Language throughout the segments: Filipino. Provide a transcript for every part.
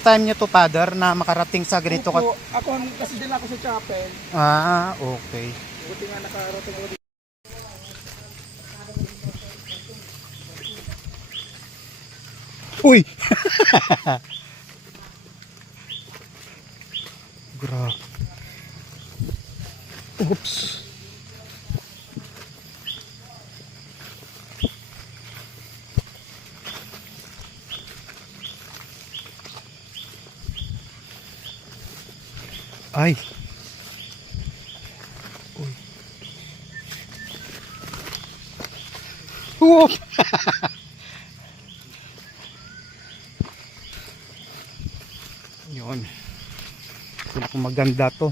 first time niyo to, Father, na makarating sa ganito ka? Opo, ako kasi din ako sa chapel. Ah, okay. Buti nga nakarating ko dito. Uy! Grabe. Oops. Ay. Uy. Whoop. Yun. Maganda to.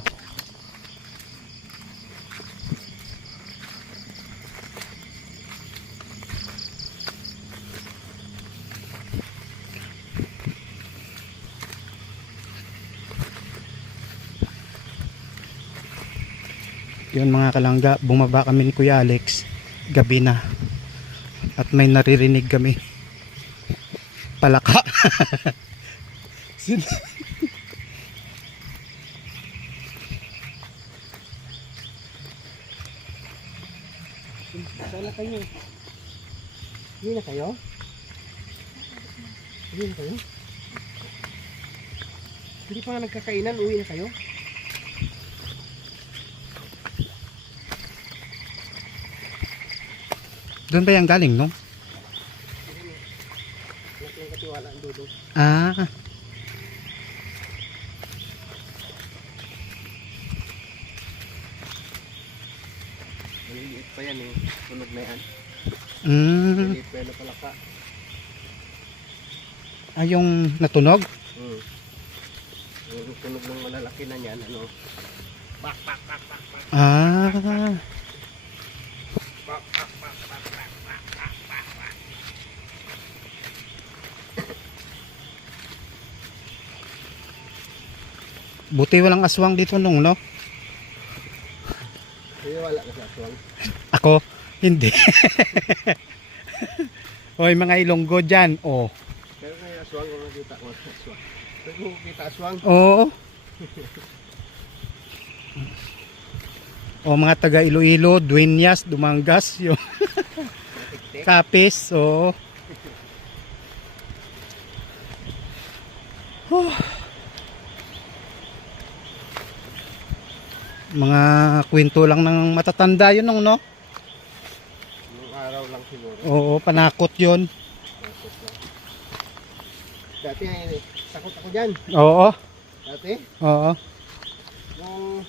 Yun mga kalangga, bumaba kami ni Kuya Alex gabi na at may naririnig kami palaka. Sana kayo. Hindi na kayo? Hindi na kayo? Hindi pa nga nagkakainan, uwi na kayo? Doon ba yung galing, no? Walang katiwala ang dudo. Ah. Maliliit pa yan eh. Tunog na yan. Maliliit pa yan na palaka. Ah, yung natunog? Yung tunog ng malalaki na yan, ano? Pak, pak, pak, pak, pak. Ah. Pak, pak, pak, pak, pak, pak, pak, pak, pak. Buti walang aswang dito nung, no? Kaya wala na sa aswang. Ako? Hindi. Hoy, mga Ilonggo dyan. Oh. Pero may aswang kung nakita ko aswang. Pero kung kita aswang. Oo. O mga taga Iloilo, Dueñas, Dumangas, yung Kapis, oo. Mga kwento lang ng matatanda yun, no? Yung araw lang siguro. Oo, panakot yun. Dati takot ako dyan. Oo, Dati, oo. nung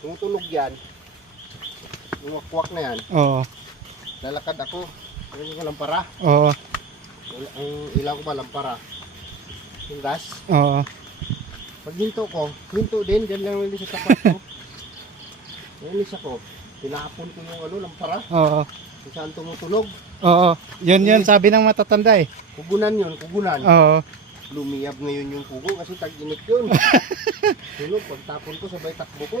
tumutunog yan, yung wakwak na yan, Oo, lalakad ako. Yung lampara. oo, Ang ilaw ko ba lampara. Yung gas. oo. Pag hinto ko, hinto din. Diyan lang ulit sa tapat ko. Ulis ako. Tinapon ko yung ano, lampara. Oo, Kung saan tumutunog. oo. Yun, sabi ng matatanda eh. Kugunan yun, kugunan. Oo. Lumiyab ngayon yung kugo kasi tag-init yun. Tulog, pagtapon ko, sabay takbo ko.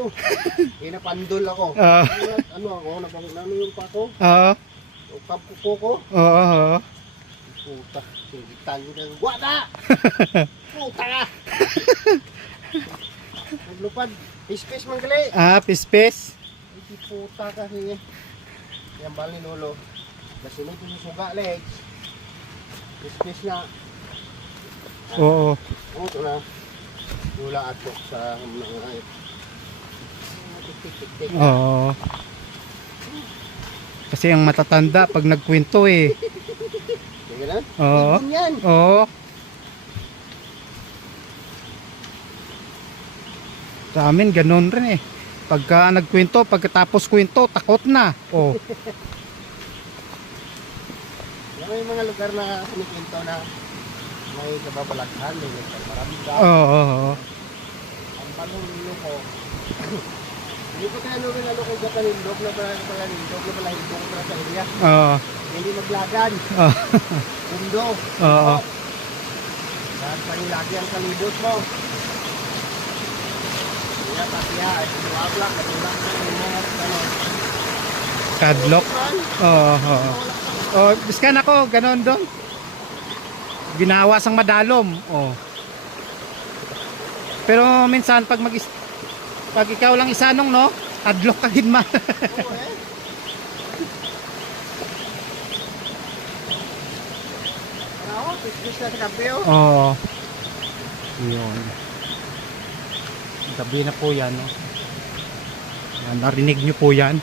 Napandol ako. Ano ako, ano yung pa ko? Oo. O kapko ko. Oo. Puta, singitan yun ang wala! Puta ka! Naglupad, pispis man gali. Ah, pispis. Ay, di puta kasi. Yan bali lolo. Nasunod yung suga legs. Pispis na. Oo. Ito na. Wala atok sa mga tik-tik-tik. Oo. Kasi ang matatanda pag nagkwento eh. Ganun? Oo. Ibon yan. Oo. Sa amin ganun rin eh. Pagka nagkwento, pagkatapos kwento, takot na. Oh. May mga lugar na kinikwento na may kababalaghan, may nagkamarami. Oo. Ang pangulo ko, hindi ko tayo rin ano kung sa nindog na pala nindog na pala hindog na sa area. Oo. Hindi maglagan. Oo. Pundo. Oo. Dahil panilagi ang kalibot mo. Kaya pati ya, ay sinawagla, natulak na yung mga ano. Kadlock. Oo. Oo. Oh, biskan ako, ganon doon. Ginawa sang madalom. Oh. Pero minsan pag ikaw lang isanong no, adlok ka gid man. Oo eh. Ano, pistis na sa kape oh. Oo. Yun. Gabi na po yan. No? Yan, narinig nyo po yan.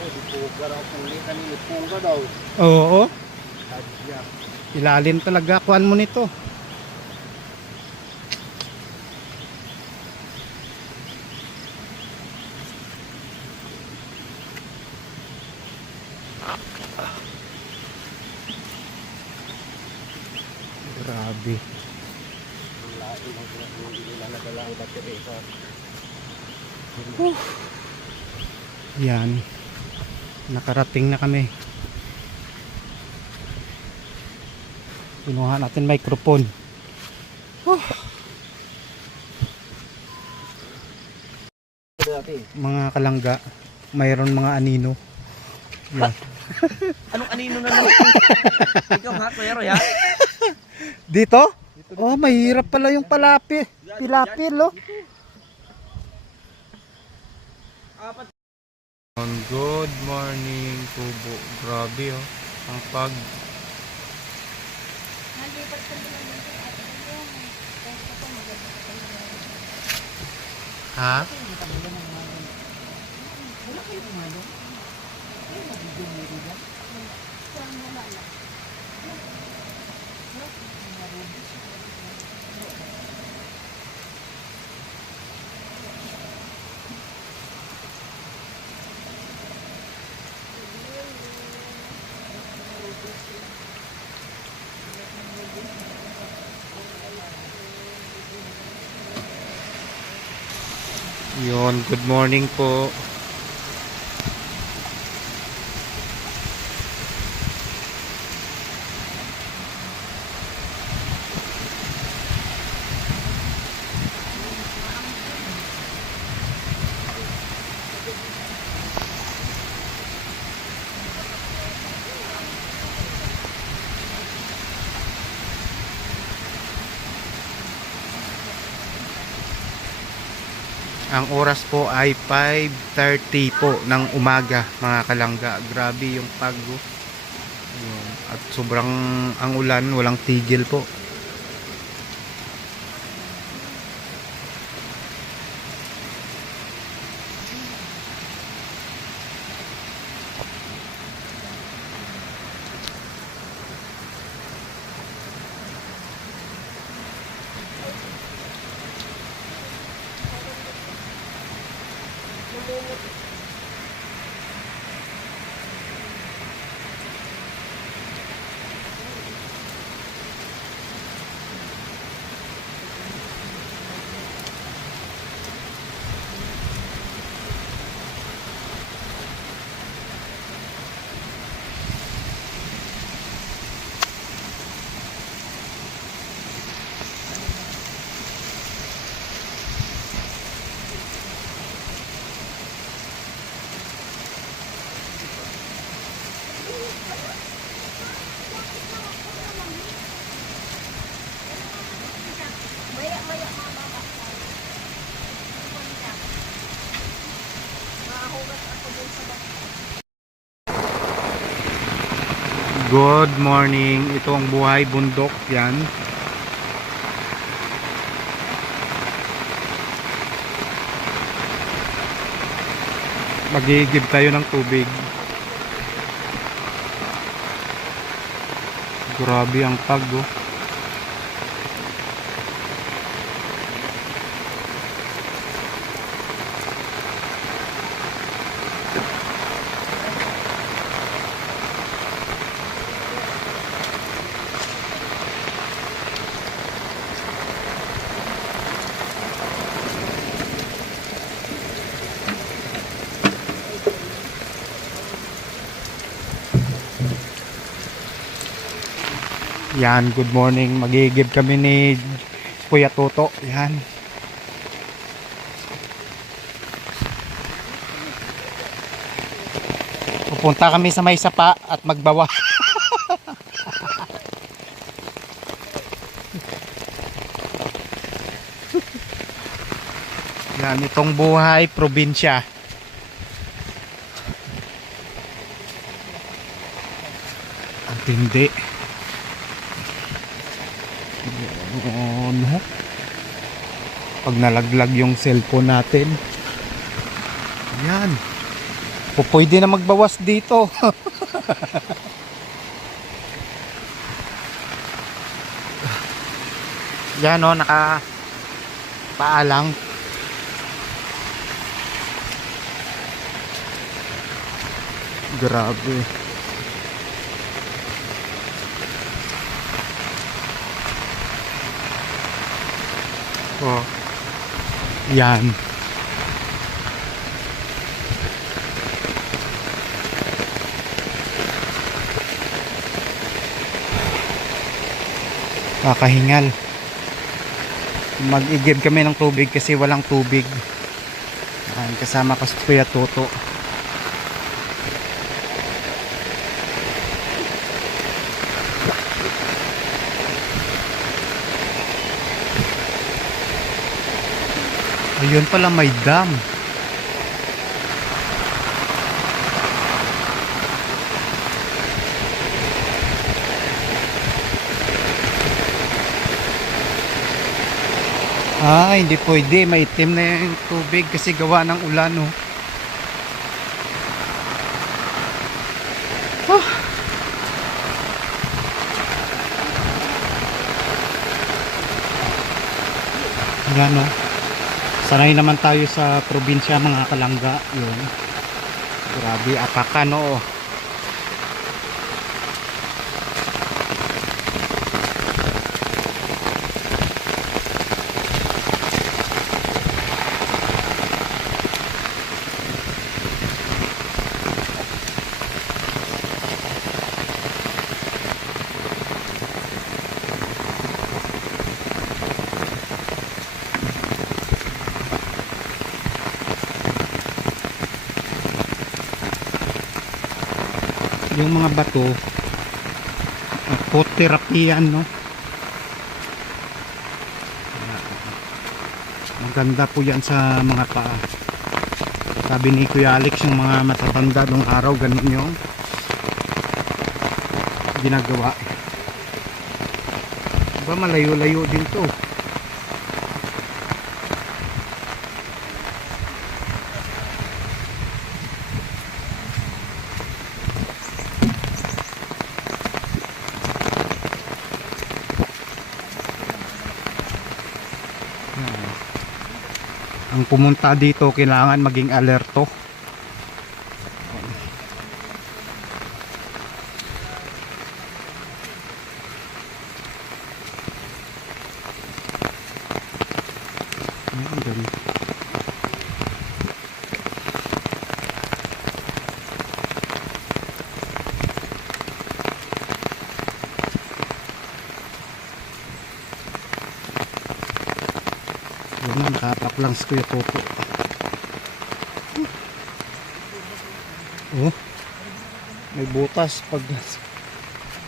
Oh, di po garaw puli kanini punga daw. Oo. Tadya. Ilalim talaga kuan mo nito. Grabe. Lain ang nilalagala ang battery sa. Yan. Nakarating na kami. Kinuha natin microphone. Dati. Mga kalangga, mayroon mga anino. Yan. Anong anino na lang? Ikaw ha, Kuya Roy ha? Dito? Oh, mahirap pala yung palapi. Pilapil, oh. Good morning, Kubo. Grabe, oh. Ang pag... Ha? Yon, good morning po. Ang oras po ay 5:30 po ng umaga, mga kalangga. Grabe yung paggo. At sobrang ang ulan, walang tigil po. Good morning. Ito ang buhay bundok yan. Magigib tayo ng tubig. Grabe ang paggo. Yan, good morning. Magigib kami ni Kuya Toto. Yan. Pupunta kami sa may sapa at magbawa. Yan, itong buhay probinsya. Ang tindi. Ano? Pag nalaglag yung cellphone natin. Yan. Pwede na magbawas dito. Yan o, naka paalang. Grabe. Oh. Yan. Kakahingal. Mag-igib kami ng tubig kasi walang tubig. Ayan, kasama ko si Kuya Toto. Ayun pala, may dam. Hindi pwede, maitim na yung tubig kasi gawa ng ulan, oh. Yan, oh. Sanay naman tayo sa probinsya, mga kalangga. Yun. Grabe, apakan, oh. Yung mga bato, pot therapy yan, no? Maganda po yan sa mga paa. Sabi ni Kuya Alex, yung mga matatanda nung araw, ganun yung ginagawa. Diba malayo-layo din to. Ang pumunta dito kailangan maging alerto. Ayan. Yun, nakapak lang si Kuya Toto. Oh, may butas pag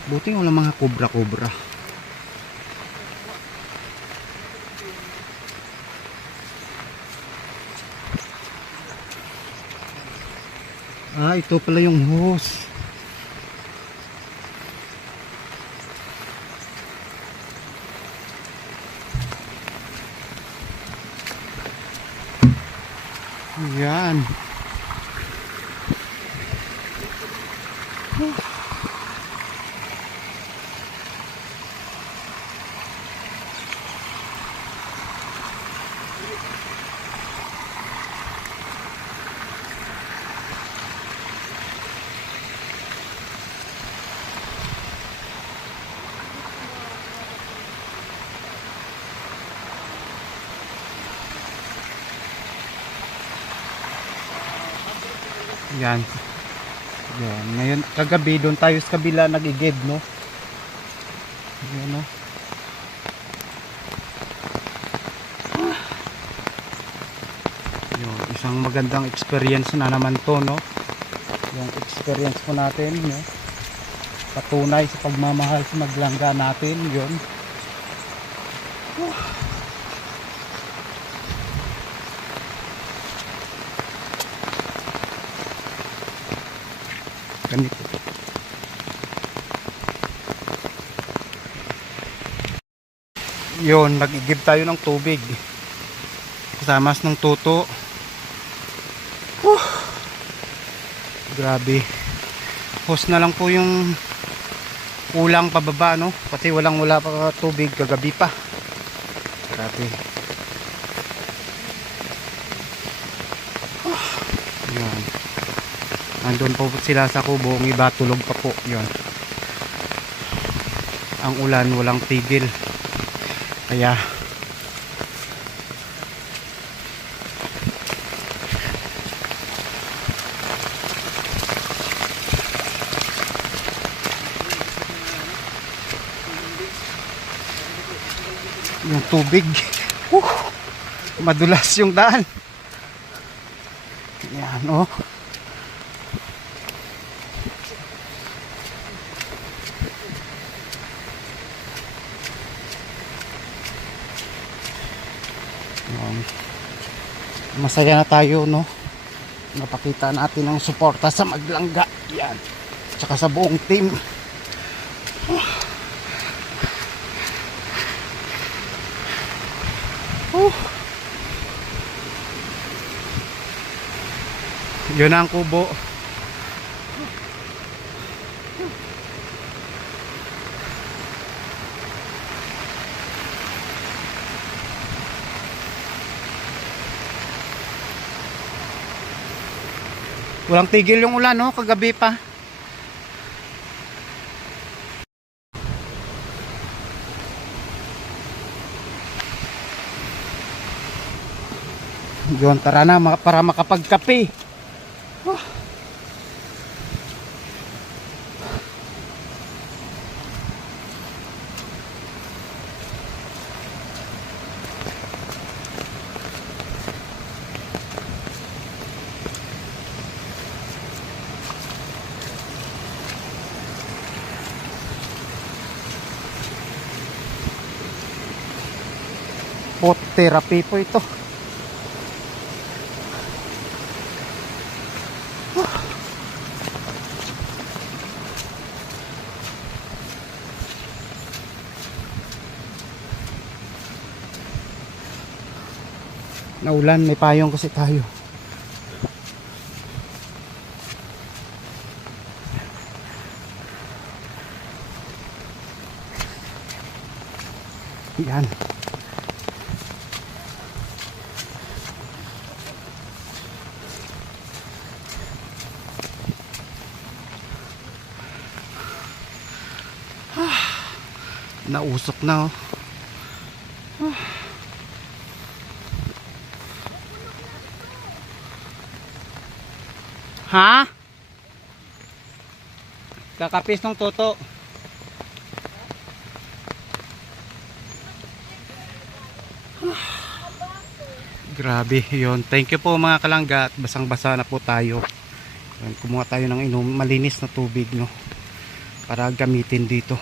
buting wala mga kobra-kobra. Ito pala yung hose. Yan. Yan. Yan. Ngayon, kagabi doon tayo sa kabila nag-igib, no? Yan, no? Yun, isang magandang experience na naman to, no? yung experience po natin, no? Patunay sa pagmamahal sa maglangga natin, yun. Ganito. Yun, nag-igib tayo ng tubig kasamas ng tuto. Grabe, hose na lang po yung kulang pababa, no? Kasi wala pa tubig kagabi pa. Grabe. Yun, andun po sila sa kubo, ang iba tulog pa po. Yun, ang ulan walang tigil, kaya yung tubig, madulas yung daan. Yan, oh. Masaya na tayo, no? Napakita natin ang suporta sa maglangga. Yan, tsaka sa buong team. Yun ang kubo. Walang tigil yung ulan, no? Kagabi pa. Yun, tara na para makapagkape. Pot therapy po ito. Naulan, may payong kasi tayo. Yan. Nausok na, oh. Ha? Kakapis ng toto. Grabe yun. Thank you po mga kalangga. Basang basa na po tayo. Kumuha tayo ng malinis na tubig, no? Para gamitin dito.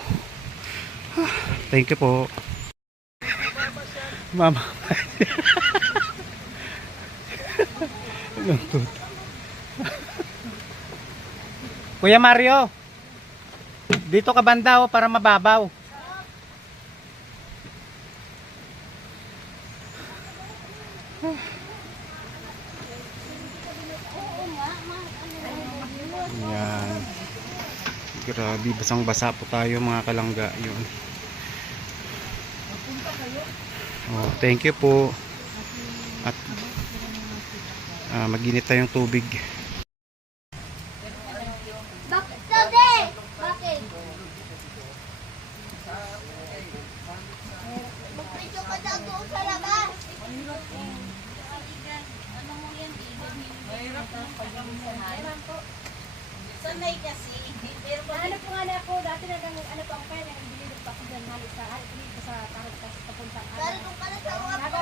Thank you po. Mama. Kuya Mario, dito ka banda, oh, para mababaw. Yan. Grabe, basang basa po tayo mga kalangga. Yun. Oh, thank you po. At mag-init tayong tubig. Bakit? Magpito ka daw doon sa labas. Sanay kasi. Ano po nga na po, dati na ano po ang kaya, nag-bilid pa ako dyan halos sa dito sa tarot kasi papunta. Pero kung pala sa uwag ko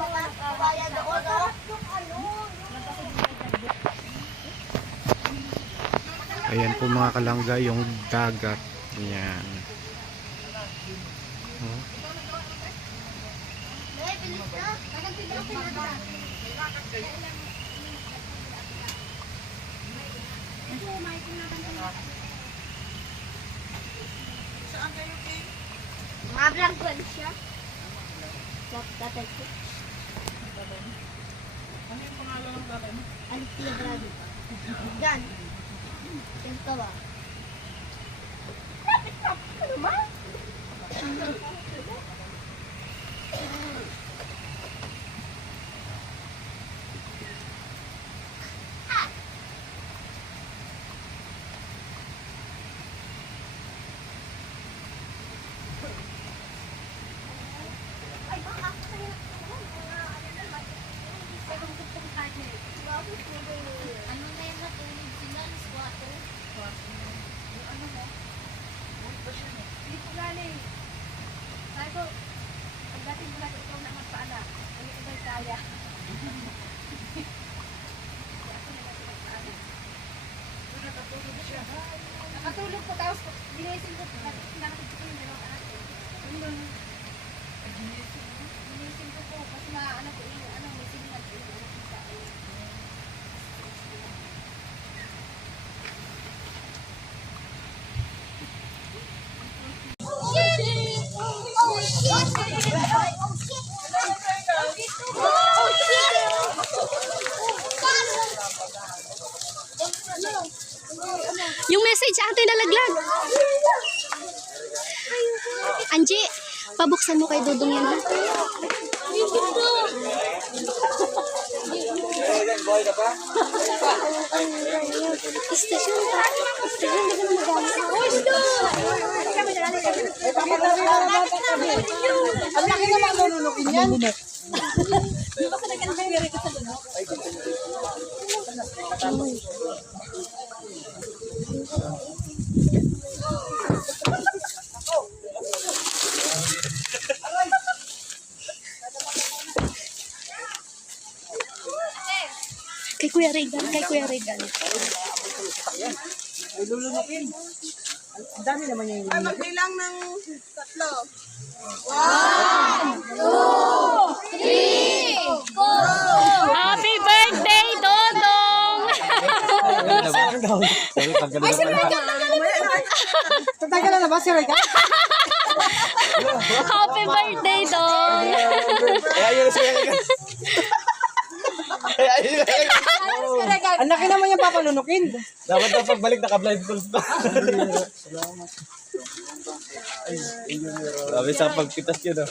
mga kabayan doon, no? Ayan po mga kalangga yung dagat. Ayan. Oh. Mabrang kwan siya. Tatay ko. Ano yung pangalan ng tatay mo? Alicia Brado. Dan. Yung tawa. Ano ba? Ano na yung natulog sila? Squatter? Yung ano mo? Hindi ko galing. Sabi ko, pagdating mo lang ikaw na magpaala. Ano ko ba'y kaya? Nakatulog po tapos ginising ko. Nakatulog ko yung dalawang anak ko. Ginising ko po kasi ano ko yung ano, may signal ko yung anak ko sa Yung message ate nalaglag. Angie, pabuksan mo kay Dudong yan. Ha? Station pa. Station ba naman Ang laki naman nunukin yan. Kay Kuya Regan, kay Kuya Regan. Ay, lulunukin. Ang dami naman yung lulunukin. Magbilang ng 3. Happy birthday, Dodong! Tatagalan na ba si Rega? Happy birthday, Dong! Ang laki naman yung papalunukin. Dapat na pagbalik naka-blindfold pa. Sabi sa pagpitas yun, oh.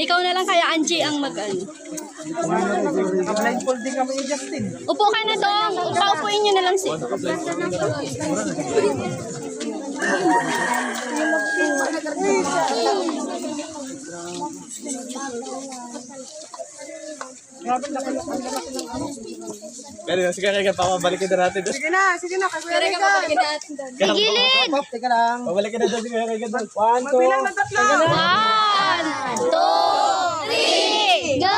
Ikaw na lang kaya, Angie, ang mag-ano. Naka-blindfold din kami ni Justin. Upo ka na, Dong. Paupuin niyo na lang si... Pero sige kaya pabalikin na natin. Sige na, kay Kuya Rega. Gilid! Teka lang. Pabalikin na natin kaya kaya. 1, 2. Magbilang ng 3. 1, 2, 3, go!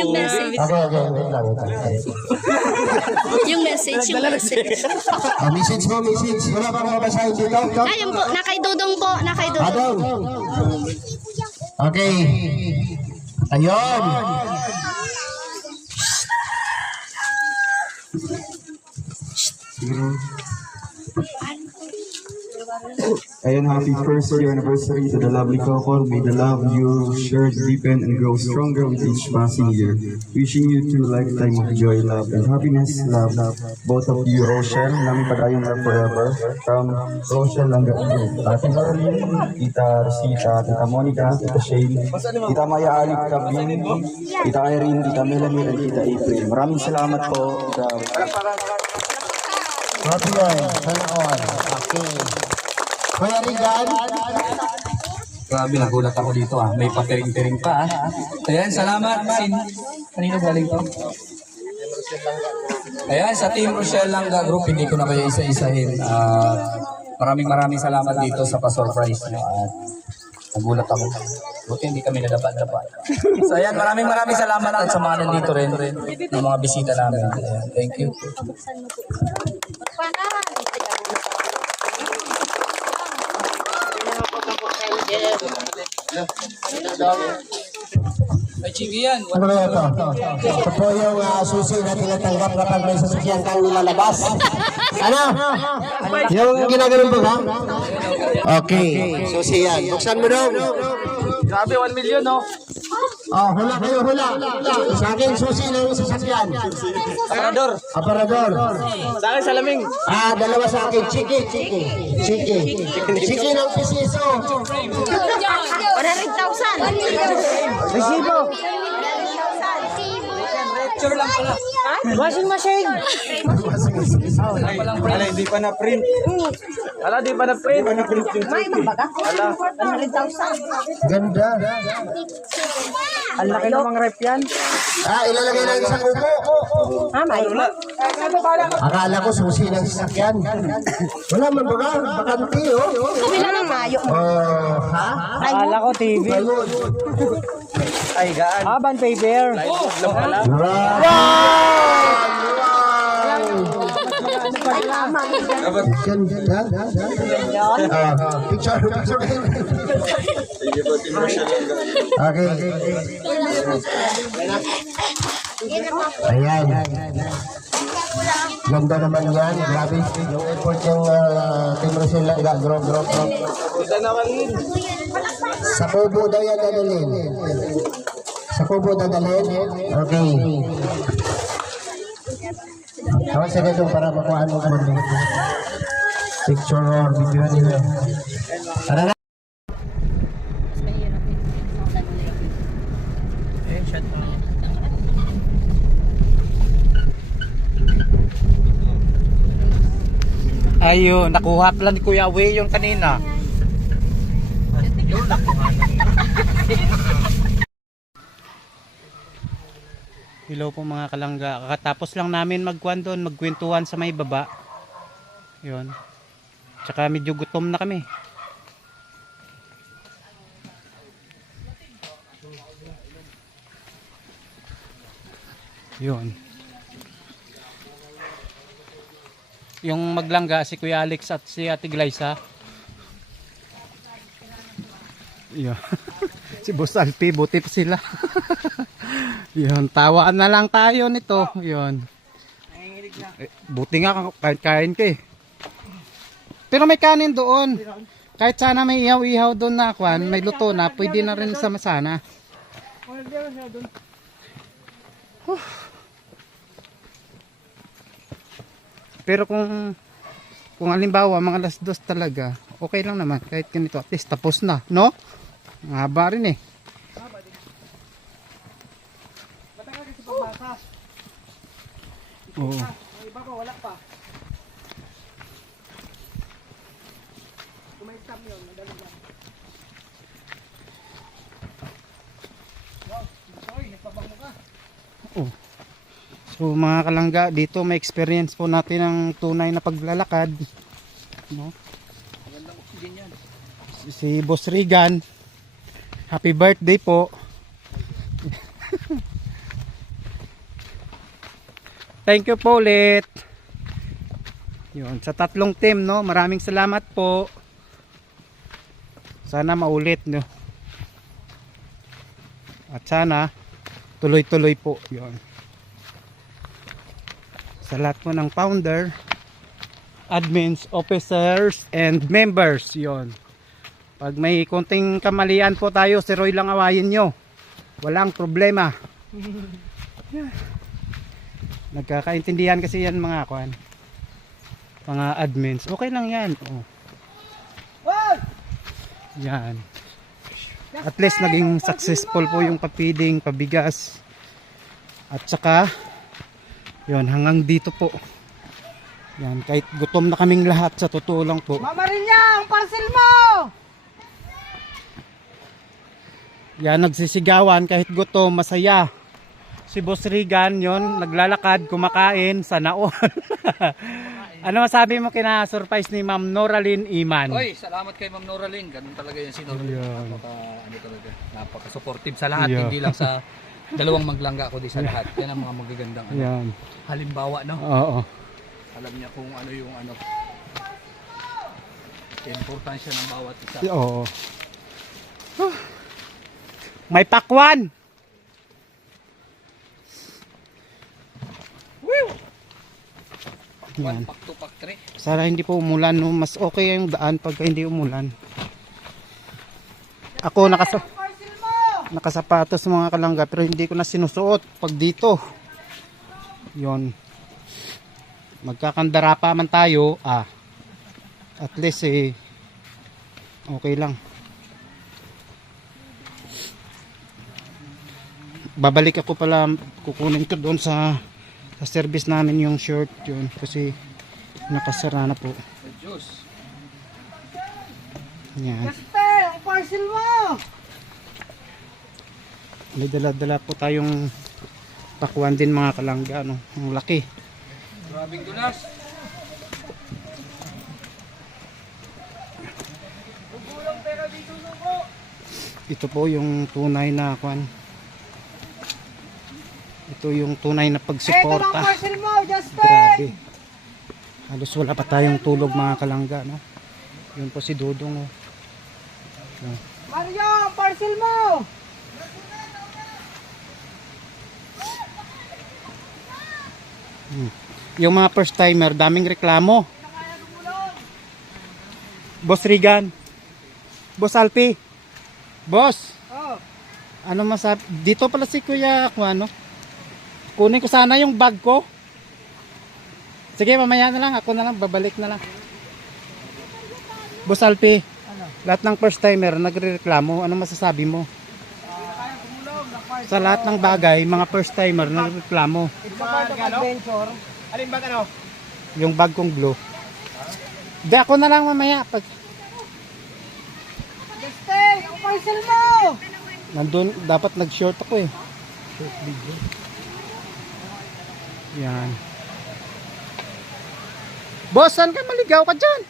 Yung message. Yung message. Message mo, message. Wala bang mabasahin dito? Ayun po, nakay Dudong po, nakay Dudong. Okay. Ayun. Ayun, happy first year anniversary to the lovely couple. May the love you shared deepen and grow stronger with each passing year. Wishing you to lifetime of joy, love, and happiness. Love, both of you, Rochelle. Namin pag-ayong love forever. From Rochelle hanggang Ate Caroline, Tita Rosita, Tita Monica, Tita Shane, Tita Maya Ali, Tita Vin, Tita Irene, Tita Melanie, and Tita April. Maraming salamat po. Happy year. Turn on. Okay. Kuya Regan. Grabe, nagulat ako dito ah. May patiring-tiring pa ah. Ayan, salamat. Kanino galing to? Ayan, sa Team Rochelle Langga Group, hindi ko na kayo isa-isahin. Maraming salamat dito sa pa-surprise nyo. At nagulat ako. Buti hindi kami nadapa-dapa. So ayan, maraming salamat at sa mga nandito rin ng mga bisita namin. Ayan, thank you. Ay, Chigi yan. Ano ba ito? Ito po yung susi na tinatanggap kapag may sasakyan kang nilalabas. Ano? Yung ginaganon ba ba? Okay, susi yan. Buksan mo daw. Grabe, 1 million, no? Oh, hula kayo, hula. Sa akin, susi ng sasakyan. Aparador. Aparador. Sa akin, salaming. Dalawa sa akin. Chiki. Chiki ng pisiso. 100,000. Resibo. Picture lang pala. Washing machine. Ala, hindi pa na-print. Ala, di pa na-print. May mabaga. 100,000. Ganda. Ang laki namang rep yan. Ilalagay lang isang upo. May Akala ko susi ng sasakyan. Wala man baga. Bakante, oh. Kabila na mayo. Ha? Akala ko TV. Ayun. Ay, gaan. Band paper. Lang pala. Ganda. Picture. Okay. Ayan. Ganda naman yan. Grabe. Yung effort yung Team Rochelle Langga. Group. Sa kubo daw yan dadalhin. Sa kubo dadalhin. Okay. Tawag sa dito para makuhaan mo ka picture or video nila. Tara na. Ayun, nakuha pala ni Kuya Wei yung kanina. Hello po mga kalangga. Kakatapos lang namin magkuhan doon, magkwentuhan sa may baba. Yun. Tsaka medyo gutom na kami. Yun. Yung maglangga si Kuya Alex at si Ate Glyza. Yun. Si Boss Alpi, buti pa sila. Yun, tawaan na lang tayo nito. Yun. Buti nga kain ka eh. Pero may kanin doon. Kahit sana may ihaw-ihaw doon na kwan, may luto na, pwede na rin sama sana. Pero kung halimbawa mga alas 2 talaga, okay lang naman kahit ganito, at least tapos na, no? Ang haba rin eh. Oo. Iba pa, wala pa. Oh. So mga kalangga, dito may experience po natin ng tunay na paglalakad, no? Si Boss Regan, happy birthday po. Thank you po ulit. Yun, sa tatlong team, no, maraming salamat po. Sana maulit, no. At sana tuloy-tuloy po. Yun. Sa lahat po ng founder, admins, officers, and members. Yun. Pag may konting kamalian po tayo, si Roy lang awayin nyo. Walang problema. Nagkakaintindihan kasi yan mga kwan, mga admins. Okay lang yan. Oh. Yan. At least naging successful po yung papiding, pabigas. At saka yun, hanggang dito po. Yan, kahit gutom na kaming lahat, sa totoo lang po. Mama rin niya, ang parcel mo! Yan, nagsisigawan kahit gutom, masaya. Si Boss Regan yon, naglalakad, kumakain sa naon. Ano masabi mo kina-surprise ni Ma'am Noraline Iman? Oy, salamat kay Ma'am Noraline. Ganun talaga yan si Noraline. Ayan. Napaka-supportive sa lahat, Yeah. hindi lang sa dalawang maglangga, kundi sa lahat. Yan ang mga magagandang Yan. halimbawa, no? Oo. Alam niya kung ano yung importansya ng bawat isa. Oo. May pakwan. Yan. Pak 2, pak 3. Sana hindi po umulan, no? Mas okay yung daan pagka hindi umulan. Ako nakasapatos mga kalangga pero hindi ko na sinusuot pag dito. Yon. Magkakandara pa man tayo, at least okay lang. Babalik ako pala, kukunin ko doon sa service namin yung shirt yun kasi nakasara na po. Diyos. Yan. Ang parcel mo! May dala-dala po tayong pakuan din mga kalangga, no? Ang laki. Grabing dulas. Ito po yung tunay na kuan. Ito yung tunay na pagsuporta. Parcel mo, Justin! Grabe. Halos wala pa tayong tulog mga kalangga, no? Yun po si Dudong, oh. Yan. Mario, ang parcel mo! Yung mga first timer, daming reklamo. Boss Regan. Boss Alpi. Boss. Oh. Ano masabi? Dito pala si Kuya kung ano. Kunin ko sana yung bag ko. Sige, mamaya na lang. Ako na lang. Babalik na lang. Boss Alpi. Lahat ng first timer nagrereklamo. Ano masasabi mo? Sa lahat ng bagay, mga first timer nagrereklamo. It's a part of adventure. Alin ba ano? Yung bag kong blue. Di ako na lang mamaya. Pag Justin, ang parcel mo! nandun, dapat nag-short ako eh. Short video. Yan. Boss, saan ka maligaw ka dyan?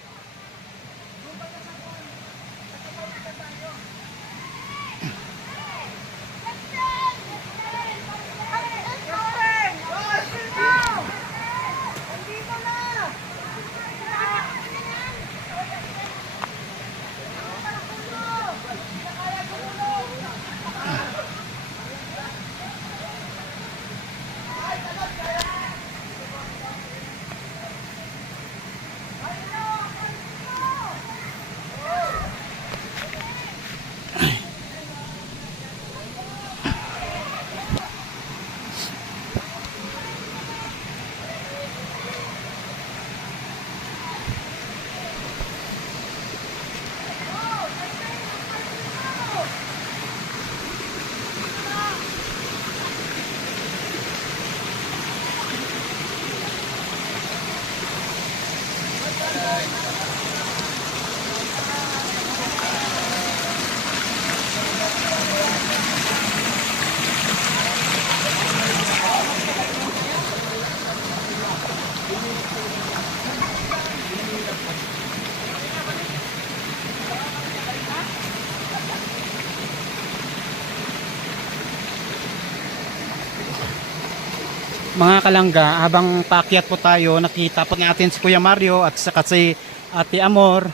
Mga kalangga, habang paakyat po tayo, nakita po natin si Kuya Mario at saka si Ate Amor.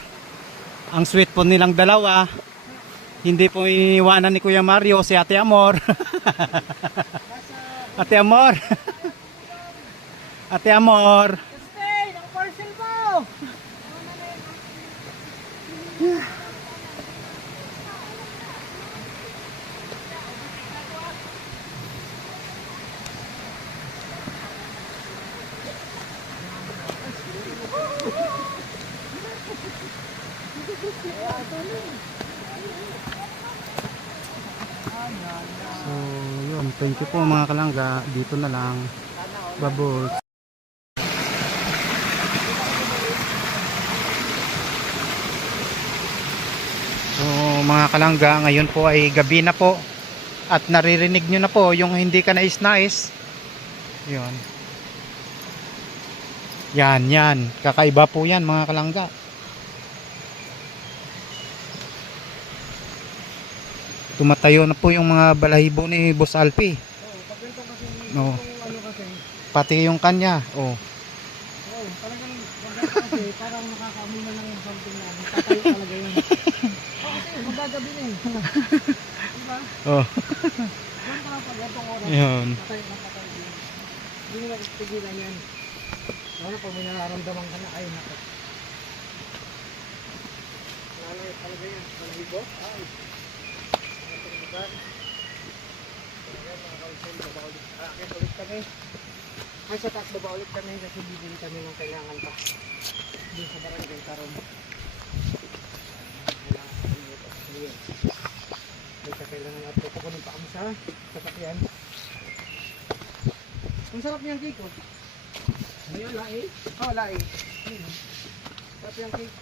Ang sweet po nilang dalawa. Hindi po iniwanan ni Kuya Mario si Ate Amor. Ate Amor. Ate Amor. Justin, ang parcel mo! So, yun. Thank you po mga kalangga. Dito na lang. Babos. So, mga kalangga, ngayon po ay gabi na po. At naririnig nyo na po yung hindi ka nais-nais. Yun. Yan. Kakaiba po yan mga kalangga. Tumatayo na po yung mga balahibo ni Boss Alpi. No. Pati yung kanya. Oh. Talagang kasi parang nakakaamoy na lang yung something na tatayo talaga yun. Kasi magagabi na eh. Diba? Oh. Yan parang pag itong oras, Yun. patay na patay din. Hindi mo nakikigilan yan. Lalo pag may nararamdaman ka na, ay naku. Lalo talaga yan, palahibo. Ay. Ang lugar. Ayan mga kawisin, baba ulit. Akit ulit kami. Ay sa taas baba ulit kami kasi bibili kami ng kailangan pa. Doon sa barangay Taron. Kailangan kami ito. Ayun. Kailangan natin kukunin pa kami sa sasakyan. Ang sarap niyang cake oh. Ano yun, lai? Oo, lai. Ayun. Sarap niyang cake.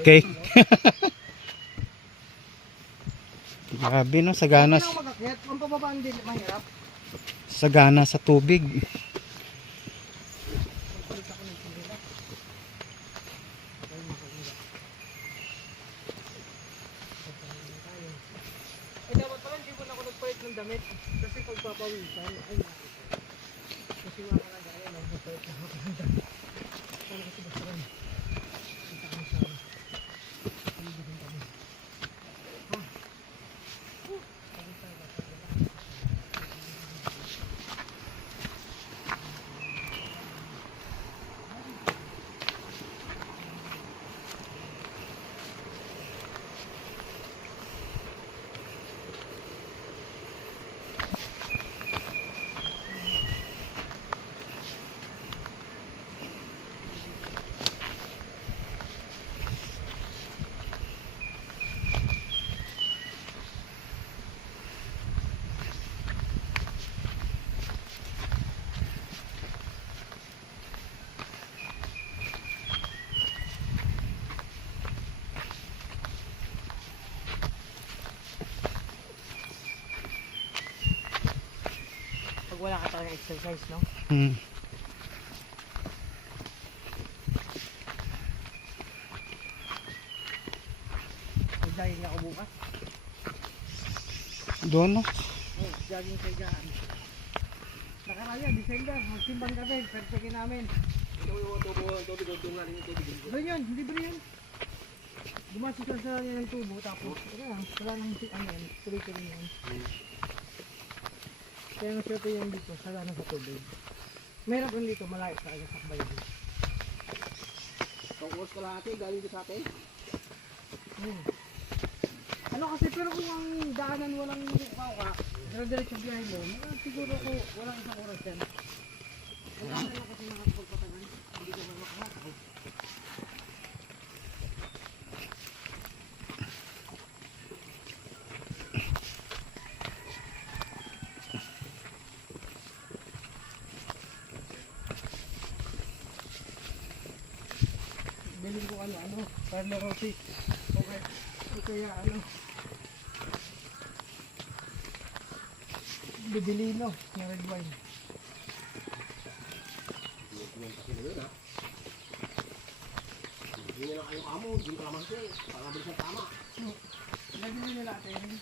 Okay. Grabe no, sagana, Ano ang magakyat? Ang pababaan din, mahirap. sagana sa tubig. Magpalit ako ng sandila. Ay, makahirap. Eh, dapat pala hindi mo na ako nagpalit ng damit. Kasi pagpapawisan, ay naku. Kasi mga talaga, ayun, nagpalit na ako ng damit. Ano kasi basta rin. Kita kami sa palibutin kami. Pag wala ka talaga exercise, no? Hmm. Mag-jogging ako bukas. Doon no. Oh, jogging sa gaan. Nakaraya, December, magsimbang kami, perfectin namin. Doon yun, libre yun. Gumastos lang sa niya ng tubo, tapos wala nang tuloy-tuloy yan. Kaya ang swerte yan dito, sala na sa tubig. Mahirap lang dito, malayo sa kanya sakbay dito. Kung oras ka lang ate, galing dito sa atin? Ano kasi, pero kung ang daanan walang kauka, dire-diretso biyahe mo, siguro ko walang isang oras yan. Wala na lang kasi nakapagpatangan, hindi ka makakakao. Bilhin ko ano, Carlo Rossi. Okay. O kaya Bibilino, yung red wine. Hindi na kayo kamo, hindi ka naman siya, para mabilis ang tama. Nabili nila natin.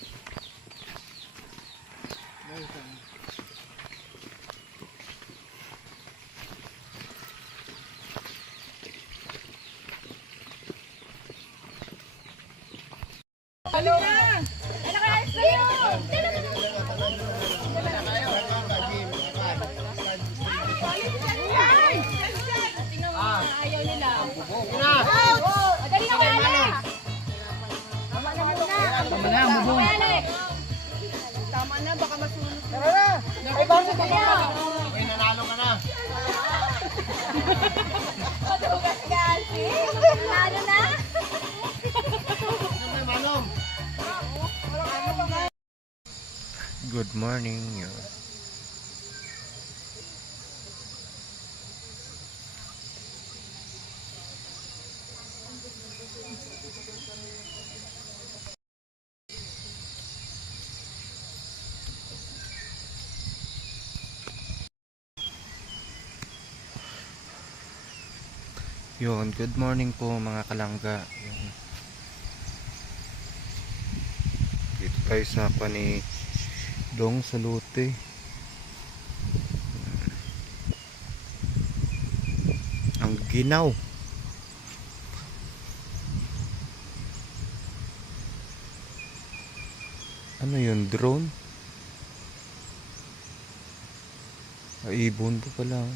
Ayaw nila. Dali na wala. Tama na muna. Tama na, baka masunod. Tara na! Ay, bakit ka na? Ay, nanalo ka na. Matugas ka, Alfie. Nanalo na. Good morning. Yun, good morning po mga kalangga. Yun. Dito tayo sa pani Dong Salute. Ang ginaw. Ano yun, drone? Ibon po pala.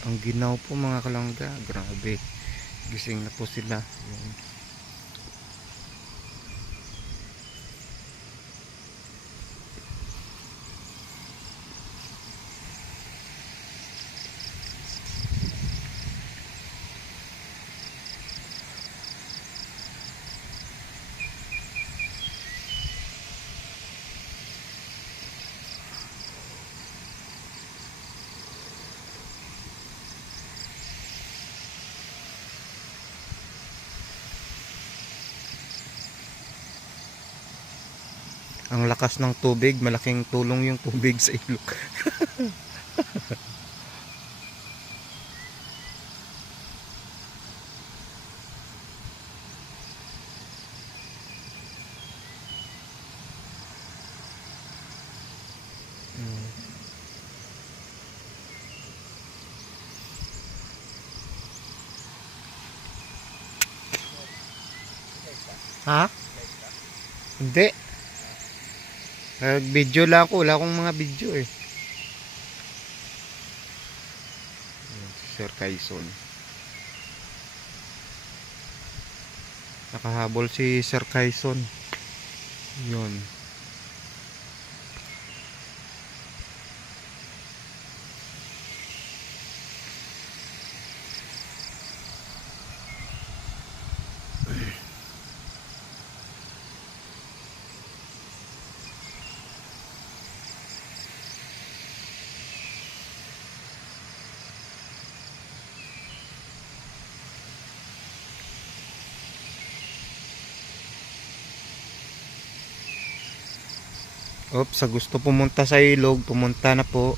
Ang ginaw po mga kalangga. Grabe. Gising na po sila. Yun. Ang lakas ng tubig, malaking tulong yung tubig sa ilog. Ha? Hindi. Nag-video lang ako. Wala akong mga video eh. Sir Quezon. Nakahabol si Sir Quezon. Yun. Oops, sa gusto pumunta sa ilog, pumunta na po.